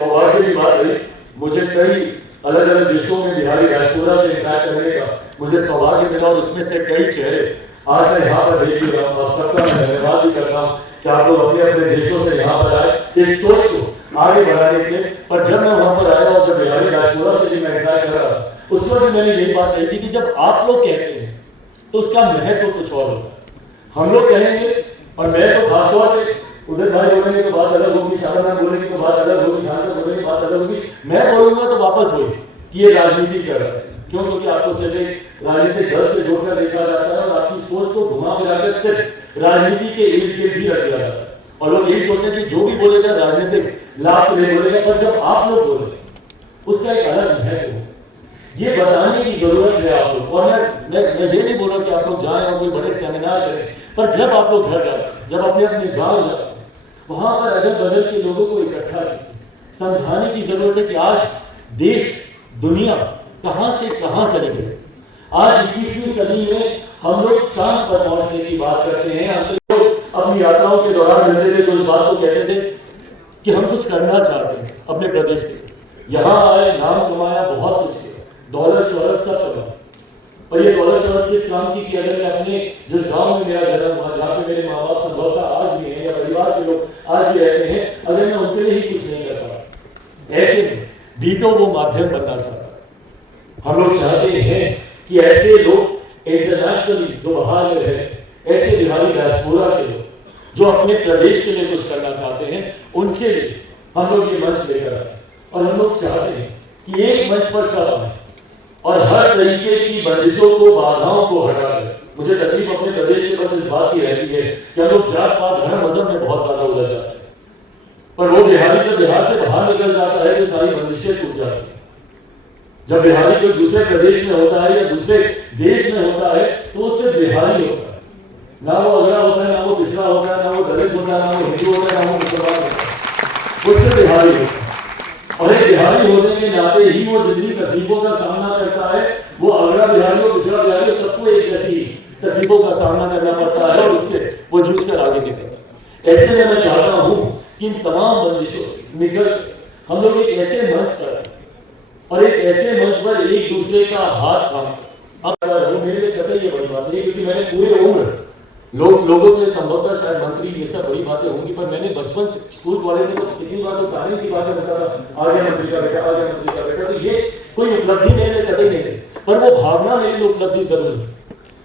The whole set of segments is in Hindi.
सौभाग्य की बात है, मुझे कई अलग अलग देशों में बिहारी डायस्पोरा से इंटरैक्ट करने का मुझे सौभाग्य मिला और उसमें से कई चेहरे आज मैं यहाँ पर देख ही रहा हूँ। आप सबका मैं धन्यवाद भी करता हूँ कि आप लोग अपने अपने देशों से यहाँ पर आए इस सोच को आगे बढ़ाने के लिए। पर जब मैं वहाँ पर आया और जब बिहारी डायस्पोरा से भी मैं इंटरैक्ट कर रहा था, उस वक्त मैंने यही बात कही थी कि जब आप लोग कहते हैं तो उसका महत्व कुछ और होता है। हम लोग कहेंगे और मैं तो खास तौर पर उधर भाई बोलेंगे तो बात अलग होगी, शाला मैम बोलेंगे तो बात अलग होगी, ध्यान से बोलेंगे बात अलग होगी, मैं बोलूंगा तो वापस होगी कि ये राजनीति कर रहा है। क्यों? क्योंकि आपको सिर्फ एक राजनीतिक दल से जोड़कर देखा जाता है और आपकी सोच को घुमा फिराकर सिर्फ राजनीति के इर्द गिर्द ही रख दिया जाता है और लोग यही सोचते हैं कि जो भी बोलेगा राजनीतिक लाभ के लिए बोलेगा। पर जब आप लोग बोले उसका एक अलग महत्व ये बताने की जरूरत है आप लोग। और मैं ये नहीं बोल रहा कि आप लोग जाएं और कोई बड़े सेमिनार करें, पर जब आप लोग घर जाते हैं, जब अपने अपने गाँव जाते हैं, वहां पर अगल बगल के लोगों को इकट्ठा समझाने की जरूरत है कि आज देश दुनिया कहां से कहां चले गए। आज 21वीं सदी में हम लोग चांद पर पहुंचने की बात करते हैं। हम लोग अपनी यात्राओं के दौरान मिलते थे तो इस बात को कहते थे कि हम कुछ करना चाहते हैं अपने प्रदेश के। यहाँ आए, नाम कमाया, बहुत कुछ किया, दौलत शोहरत सब कमाया, और ये दौलत शोहरत किस काम की? अगर मैं अपने जिस गांव में मेरा जन्म हुआ, जहाँ पे मेरे माँ बाप संभवतः आज भी हैं या परिवार के लोग आज भी रहते हैं, अगर मैं उनके लिए ही कुछ नहीं कर पा, ऐसे में भी तो वो माध्यम बनना चाहता है। हम लोग चाहते हैं कि ऐसे लोग इंटरनेशनली जो बाहर में रहे, ऐसे बिहारी डायस्पोरा के लोग जो अपने प्रदेश के लिए कुछ करना चाहते हैं, उनके लिए हम लोग ये मंच लेकर आए और हम लोग चाहते हैं कि एक मंच पर सब आए और हर तरीके की बंदिशों को, बाधाओं को हटा दें। मुझे तकलीफ अपने प्रदेश से बस इस बात की रहती है कि हम लोग जात पात धर्म मजहब में बहुत ज्यादा उलझ जाते हैं, पर वो बिहारी जब बिहार से बाहर निकल जाता है तो सारी बंदिशें टूट जाती हैं। जब बिहारी कोई दूसरे प्रदेश में होता है या दूसरे देश में होता है तो उससे बिहारी होता है, ना वो अगड़ा होता है, ना वो पिछड़ा होता है, ना वो दलित होता है, ना वो हिंदू होता है, ना वो मुसलमान होता है, उससे बिहारी होता है। और एक बिहारी होने के नाते ही वो जितनी तकलीफों का सामना करता है, वो अगड़ा बिहारी हो, पिछड़ा बिहारी हो, सबको एक जैसी तकलीफों का सामना करना पड़ता है और उससे वो जूझ कर आगे निकलता है। ऐसे में मैं चाहता हूँ कि इन तमाम बंदिशों से निकल हम लोग एक ऐसे मंच पर और एक ऐसे मंच पर एक दूसरे का हाथ थाम। अब मेरे लिए कतई ये बड़ी बात है, क्योंकि मैंने पूरे उम्र लोगों के लिए संभवतः शायद मंत्री ये सब बड़ी बातें होंगी, पर मैंने बचपन से स्कूल कॉलेज में तो कितनी बार तो तारीफ की बातें करता था, आ गया मंत्री का बेटा, आ गया मंत्री का बेटा। तो ये कोई उपलब्धि मेरे लिए कतई नहीं थी, पर वो भावना मेरे लिए उपलब्धि जरूर है,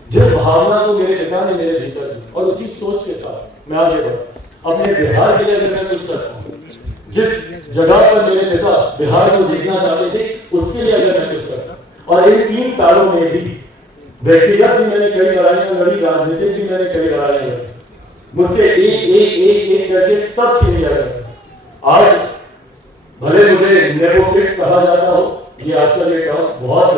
जिस भावना को मेरे पिता ने मेरे भीतर दी, और उसी सोच के साथ मैं आगे बढ़ा। अपने बिहार के लिए अगर मैं कुछ करता हूँ, जिस जगह पर मेरे पिता बिहार को देखना चाहते थे, उसके लिए अगर मैं कुछ करता, और इन 3 सालों में भी व्यक्तिगत भी मैंने कई लड़ाइयां लड़ी, राजनीतिक भी मैंने कई लड़ाइयां लड़ी, मुझसे एक करके सब छीन लिया गया। आज भले मुझे नेपोक्रेट कहा जाता हो, ये आजकल ये टर्म बहुत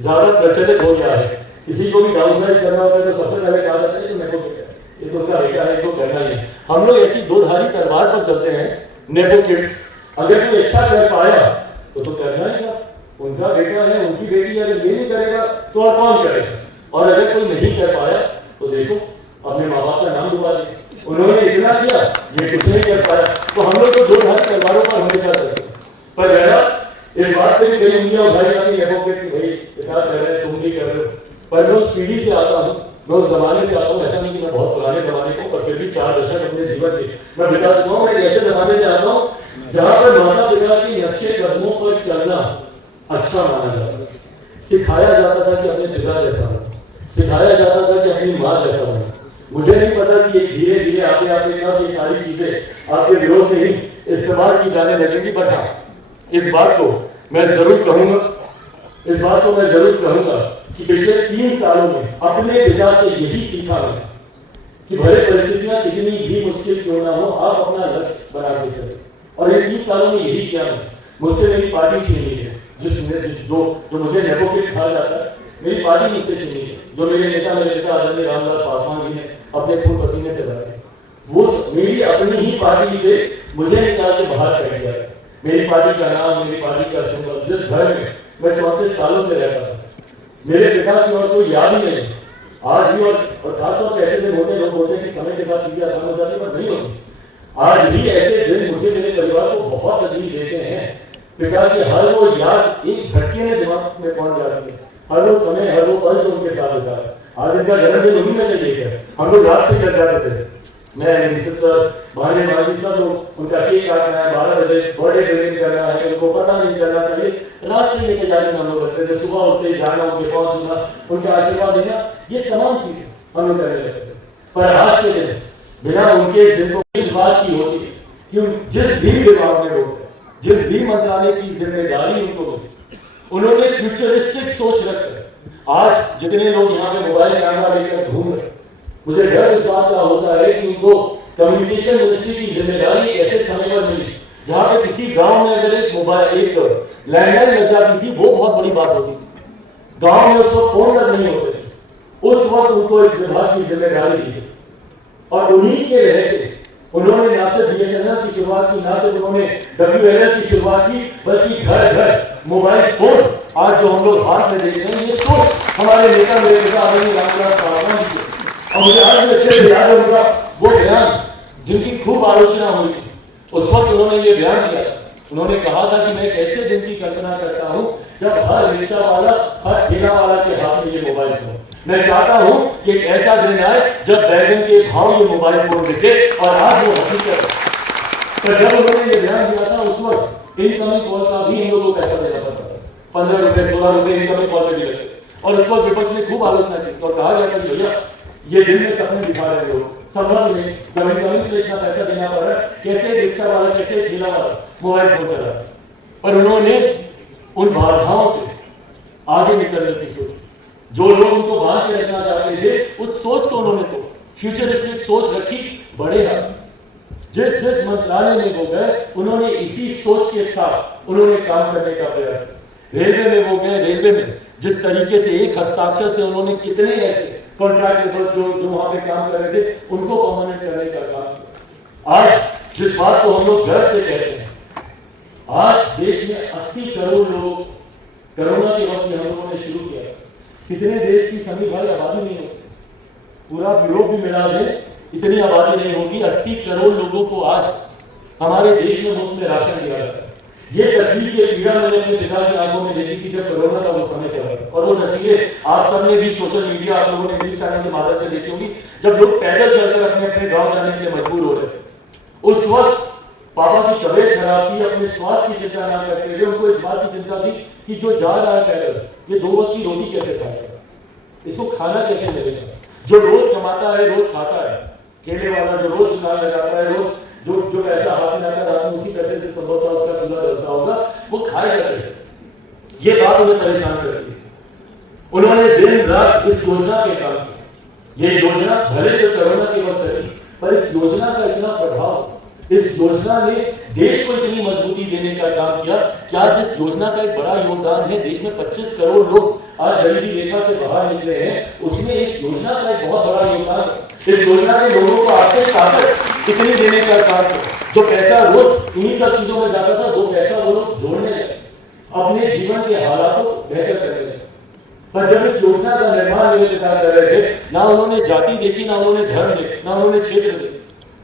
ज्यादा प्रचलित हो गया है, किसी को भी डाउनसाइज करना होता है तो सबसे पहले कहा जाता है कि नेपोक्रेट है, ये तो क्या बेटा है, इसको करना ही है। हम लोग ऐसी दो-धारी तलवार पर चलते हैं, नेपोक्रेट्स। अगर कोई अच्छा कर पाया तो करना ही था, उनका बेटा है, उनकी बेटी, अगर ये नहीं करेगा तो और कौन करेगा? और अगर कोई नहीं कर पाया तो देखो अपने माँ बाप का नाम डुबा दिया, उन्होंने इतना किया, ये कुछ नहीं कर पाया। तो हम लोग तो दो-धारी तलवारों पर हमेशा चलते हैं। पर जरा इस बात पे भी कई उंगलियां उठाई जाती है नेपोक्रेट की, भाई पिता कर रहे हैं, तुम भी कर रहे हो। पर मैं उस पीढ़ी से आता हूँ, मैं उस जमाने से आता हूँ, ऐसा नहीं कि मैं बहुत पुराने जमाने को, पर फिर भी 4 दशक अपने जीवन के मैं बिता चुका हूँ। मैं ऐसे जमाने से आता हूँ जहाँ पर माता पिता के नक्शे कदमों पर चलना अच्छा माना जाता था, सिखाया जाता था कि अपने पिता जैसा बनो, सिखाया जाता था कि अपनी माँ जैसा बनो। मुझे नहीं पता कि धीरे धीरे आते आते कब ये सारी चीजें आपके विरोध में ही इस्तेमाल की जाने लगेंगी। बट हाँ, इस बात को मैं जरूर कहूंगा कि पिछले 3 सालों में अपने पिता से यही सीखा मैंने कि भले परिस्थितियां कितनी भी मुश्किल क्यों ना हो, आप अपना लक्ष्य बना के चले। और ये 3 सालों में यही किया मैंने। मुझसे मेरी पार्टी छीन ली है, जो मुझे नेपोक्रेट कहा जाता है, मेरी पार्टी मुझसे छीनी है, जो मेरे नेता मेरे पिता आदरणीय रामविलास पासवान जी ने अपने खून पसीने से बनाए, वो मेरी अपनी ही पार्टी से मुझे निकाल के बाहर कर दिया। मेरी पार्टी का नाम, मेरी पार्टी का सिंबल, जिस घर में मैं 34 सालों से रहता था, मेरे पिता की और कोई याद ही नहीं आज भी। और खासतौर पर ऐसे लोग होते हैं कि समय के साथ चीजें आसान हो जाती है, पर नहीं होती। आज भी ऐसे दिन मुझे मेरे परिवार को बहुत अजीब देते हैं। पिता की हर वो याद एक झटके में दिमाग में पहुंच जाती है, हर वो समय, हर वो पल जो उनके साथ होता है। आज इनका जन्मदिन उन्हीं में से एक है, हम लोग रात से लग जाते थे। मैं, मेरी सिस्टर, भाई, भाभी, सब लोग उनका केक काटना है, 12 बजे बर्थडे ड्रिंक करना है, उनको पता नहीं चलना चाहिए, रात से लेके जाने में हम लोग करते थे। सुबह उठते ही जाना, उनके पहुंचना, उनका आशीर्वाद देना, ये तमाम चीजें हम लोग करने लगते थे। पर आज के दिन बिना उनके इस दिन को इस बात की होती है कि जिस भी विभाग में होते, जिस भी मंत्रालय की जिम्मेदारी उनको मिली, उन्होंने फ्यूचरिस्टिक सोच रखकर आज जितने लोग यहाँ पे मोबाइल कैमरा लेकर घूम रहे, मुझे डर इस बात का होता है कि उनको कम्युनिकेशन मिनिस्ट्री की जिम्मेदारी ऐसे समय पर मिली जहाँ पे किसी गांव में अगर एक मोबाइल, एक लैंडलाइन लग जाती थी, वो बहुत बड़ी बात होती थी। गांव में उस वक्त फोन तक नहीं होते थे, उस वक्त उनको इस विभाग की जिम्मेदारी दी और उन्हीं के रहते उन्होंने ना सिर्फ बीएसएनएल की शुरुआत की, ना सिर्फ उन्होंने WLL की शुरुआत की, बल्कि घर घर मोबाइल फोन आज जो हम लोग हाथ में देख रहे हैं, ये सोच हमारे नेता मेरे पिता आदरणीय रामविलास पासवान जी। और मुझे आज भी अच्छे से याद है उनका वो बयान जिनकी खूब आलोचना हुई थी। उस वक्त उन्होंने ये बयान दिया, उन्होंने कहा था कि मैं एक ऐसे दिन की कल्पना करता हूं जब हर रिक्शा वाला, हर ठेला वाला के हाथ में ये मोबाइल फोन। मैं चाहता हूं कि एक ऐसा दिन आए जब बैगन के भाव ये मोबाइल फोन दिखे, और आज वो हकीकत है। तो जब उन्होंने ये बयान दिया था, उस वक्त इनकमिंग कॉल का भी हम लोगों को पैसा देना पड़ता था, 15 रुपए 16 रुपए इनकमिंग कॉल पे भी लगते। और उस वक्त विपक्ष ने खूब आलोचना की और कहा गया कि भैया ये दिन में सपने दिखा रहे हो, संभव नहीं, कभी तो इतना पैसा देना पड़ रहा है, कैसे रिक्शा वाला, कैसे ठेला वाला मोबाइल फोन चला। पर उन्होंने उन बाधाओं से आगे निकलने की सोची, जो लोग उनको बांध के रखना चाहते थे, उस सोच को उन्होंने तो फ्यूचरिस्टिक सोच रखी, बड़े जिस जिस मंत्रालय में वो गए, उन्होंने इसी सोच के साथ उन्होंने काम करने का प्रयास किया। रेलवे में वो गए, रेलवे में जिस तरीके से एक हस्ताक्षर से उन्होंने कितने ऐसे कॉन्ट्रैक्ट लेबर जो वहां पे काम कर रहे थे, उनको परमानेंट करने का काम किया। आज जिस बात को हम लोग गर्व से कहते हैं, आज देश में 80 करोड़ लोग कोरोना के वक्त हम लोगों ने शुरू किया। कितने देश की सभी भाई आबादी नहीं होती, पूरा यूरोप भी मिला दे इतनी आबादी नहीं होगी। 80 करोड़ लोगों को आज हमारे देश में मुफ्त में राशन दिया जाता है। ये तकलीफ की पीड़ा मैंने अपने पिता की आंखों में देखी थी जब कोरोना का वो समय चल रहा था। और वो तस्वीरें आप सबने भी सोशल मीडिया, आप लोगों ने न्यूज चैनल के माध्यम से देखी होगी, जब लोग पैदल चलकर अपने अपने गांव जाने के लिए मजबूर हो रहे थे। उस वक्त पापा की तबीयत खराब थी, अपने स्वास्थ्य की चिंता ना करते हुए उनको इस बात की चिंता थी कि जो जा रहा है पैदल, ये 2 वक्त की रोटी कैसे खाएगा, इसको खाना कैसे मिलेगा। जो रोज कमाता है, रोज खाता है, केले वाला जो रोज दुकान लगाता है, रोज जो पैसा हाथ में आता है, रात में उसी पैसे से संभवतः उसका चूल्हा जलता होगा, वो खाएगा कैसे। ये बात उन्हें परेशान कर रही है। उन्होंने दिन रात इस योजना के काम किया। ये योजना भले से कोरोना के वक्त चली, पर इस योजना का इतना प्रभाव, इस योजना ने देश को इतनी मजबूती देने का काम किया कि आज इस योजना का एक बड़ा योगदान है। देश में 25 करोड़ लोग आज गरीबी रेखा से बाहर निकले हैं, उसमें इस योजना का एक बहुत बड़ा योगदान है। इस योजना ने लोगों को आर्थिक ताकत इतनी देने का काम किया। जो पैसा रोज इन्हीं सब चीजों में जाता था, वो पैसा वो लोग जोड़ने लगे, अपने जीवन के हालातों को बेहतर करने लगे। पर जब इस योजना का निर्माण मेरे पिता कर रहे थे, ना उन्होंने जाति देखी, ना उन्होंने धर्म देखी, ना उन्होंने क्षेत्र देखी।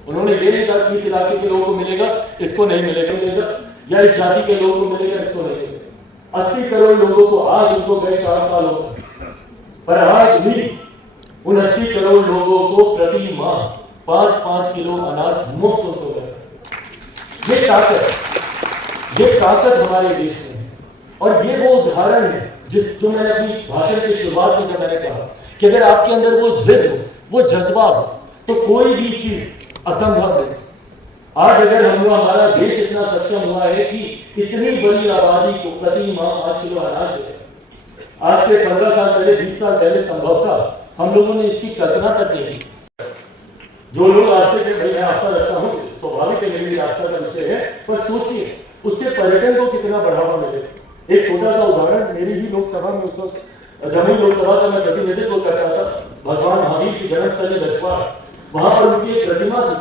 उन्होंने ये नहीं कहा कि इस इलाके के लोगों को मिलेगा, इसको नहीं मिलेगा, या इस जाति के लोगों को मिलेगा, इसको नहीं मिलेगा। 80 करोड़ लोगों को आज उनको गए 4 साल हो गए, पर आज भी उन 80 करोड़ लोगों को प्रति माह 5-5 किलो अनाज मुफ्त उनको मिलता है। ये ताकत हमारे देश में है। और ये वो उदाहरण है जो मैंने अपनी भाषण की शुरुआत में जब मैंने कहा कि अगर आपके अंदर वो जिद हो, वो जज्बा हो, तो कोई भी चीज असंभव नहीं। आज अगर हमारा देश इतना सक्षम हुआ है कि इतनी बड़ी आबादी को प्रति माह 5 किलो अनाज दे, आज से 15 साल पहले, 20 साल पहले संभव था, हम लोगों ने इसकी कल्पना तक नहीं की। जो लोग आस्था के, मैं आस्था रखता हूँ, स्वाभाविक है, मेरी आस्था का विषय है, पर सोचिए उससे पर्यटन को कितना बढ़ावा मिले। एक छोटा सा उदाहरण, मेरी ही लोकसभा में उस वक्त जमुई लोकसभा का मैं प्रतिनिधित्व करता था, भगवान महावीर की जन्मस्थली लछवाड़, वहां पर उनकी एक प्रतिमा थी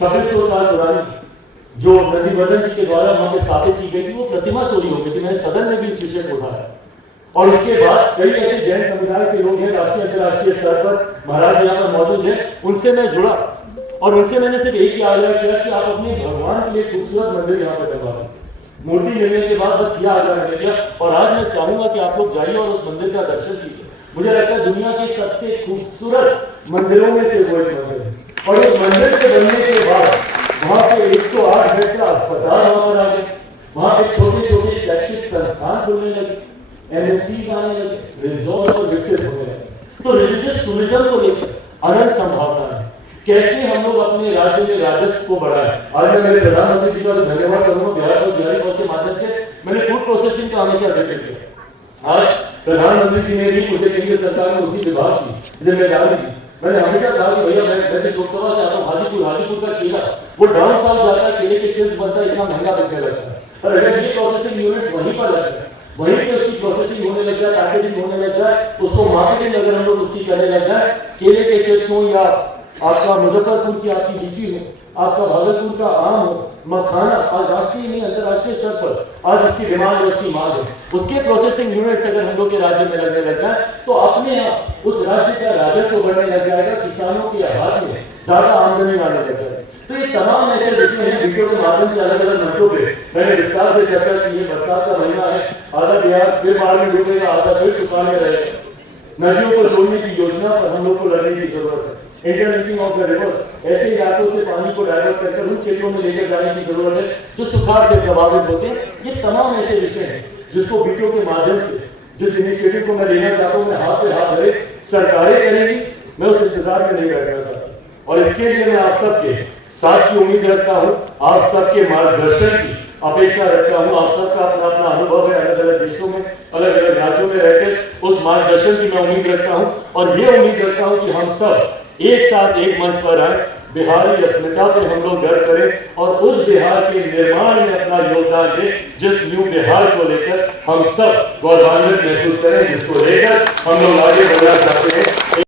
2600 साल पुरानी, जो नंदीवर्धन जी के द्वारा वहां पे स्थापित की गई थी। वो प्रतिमा चोरी हो गई थी। मैंने सदन में भी इस विषय को उठाया और उसके बाद कई ऐसे जैन समुदाय के लोग हैं राष्ट्रीय अंतर्राष्ट्रीय स्तर पर, महाराज यहाँ पर मौजूद हैं, उनसे मैं जुड़ा और उनसे मैंने सिर्फ एक ही आग्रह किया कि आप अपने भगवान के लिए खूबसूरत मंदिर यहाँ पर बनवा दें। मूर्ति मिलने के बाद बस यह आग्रह मैंने किया, और आज मैं चाहूंगा कि आप लोग जाइए और उस मंदिर का दर्शन कीजिए। मुझे लगता है दुनिया के सबसे खूबसूरत मंदिरों में से वो एक मंदिर है। और उस मंदिर के बनने के बाद वहाँ पे 108 बेड का अस्पताल वहाँ पर आ गए, वहाँ पे छोटे छोटे शैक्षिक संस्थान खुलने लगे, एमएनसी आने लगे, रिजॉर्ट और विकसित होने लगे। तो रिलीजियस टूरिज्म को लेकर अनंत संभावना है। कैसे हम लोग अपने राज्य में राजस्व को बढ़ाएं। आज मैं मेरे प्रधानमंत्री जी का धन्यवाद करूंगा, बिहार और बिहारी पहुंच के माध्यम से मैंने फूड प्रोसेसिंग का हमेशा जिक्र किया। आज प्रधानमंत्री जी ने भी मुझे केंद्र सरकार में उसी विभाग की जिम्मेदारी दी। मैंने हमेशा कहा कि भैया मैं जिस लोकसभा से आता हूँ, हाजीपुर का केला वो डाउन साउथ जाता है, केले के चिप्स बनता है, इतना महंगा बिकने लगता है। और अगर ये प्रोसेसिंग यूनिट वहीं पर लग जाए, वहीं पे उसकी प्रोसेसिंग होने लग जाए, पैकेजिंग होने लग जाए, उसको मार्केटिंग अगर हम लोग उसकी करने लग जाए, केले के चिप्स हो या आपका मुजफ्फरपुर की आपकी लीची हो, आपका भागलपुर का आम हो, मखाना आज राष्ट्रीय नहीं अंतर्राष्ट्रीय स्तर पर आज उसकी डिमांड है, उसकी मांग है। उसके प्रोसेसिंग यूनिट्स अगर हम लोग के राज्य में लगने लग जाए तो अपने यहाँ उस राज्य का राजस्व बढ़ने लग जाएगा, किसानों के हाथ में ज्यादा आमदनी आने लग जाएगी। तो ये तमाम ऐसे विषय हैं वीडियो के माध्यम से अलग अलग मंचों पे मैंने विस्तार से चर्चा की है। बरसात का महीना है, आधा बिहार फिर बाढ़ में डूबेगा, आधा फिर सुखाने रहेगा। नदियों को जोड़ने की योजना पर हम लोग को लगने की जरूरत है। इंटरलिंकिंग ऑफ द रिवर्स, ऐसे इलाकों से पानी को डाइवर्ट करके उन क्षेत्रों में लेकर जाने की जरूरत है जो सुखाड़ से प्रभावित होते हैं। ये तमाम ऐसे विषय हैं जिसको वीडियो के माध्यम से, जिस इनिशिएटिव को मैं लेना चाहता हूँ, मैं हाथ पे हाथ धरे सरकारें करेंगी, मैं उस इंतजार में नहीं रहना चाहता। और इसके लिए मैं आप सबके साथ की उम्मीद रखता हूँ, आप सबके मार्गदर्शन की अपेक्षा रखता हूँ। आप सबका अपना अपना अनुभव है, अलग अलग देशों में, अलग अलग राज्यों में रहकर उस मार्गदर्शन की मैं उम्मीद रखता हूँ। और ये उम्मीद रखता हूँ कि हम सब एक साथ एक मंच पर आए, बिहारी अस्मिता पे हम लोग गर्व करें और उस बिहार के निर्माण में अपना योगदान दें, जिस न्यू बिहार को लेकर हम सब गौरवान्वित महसूस करें, जिसको लेकर हम लोग आगे बढ़ना चाहते हैं।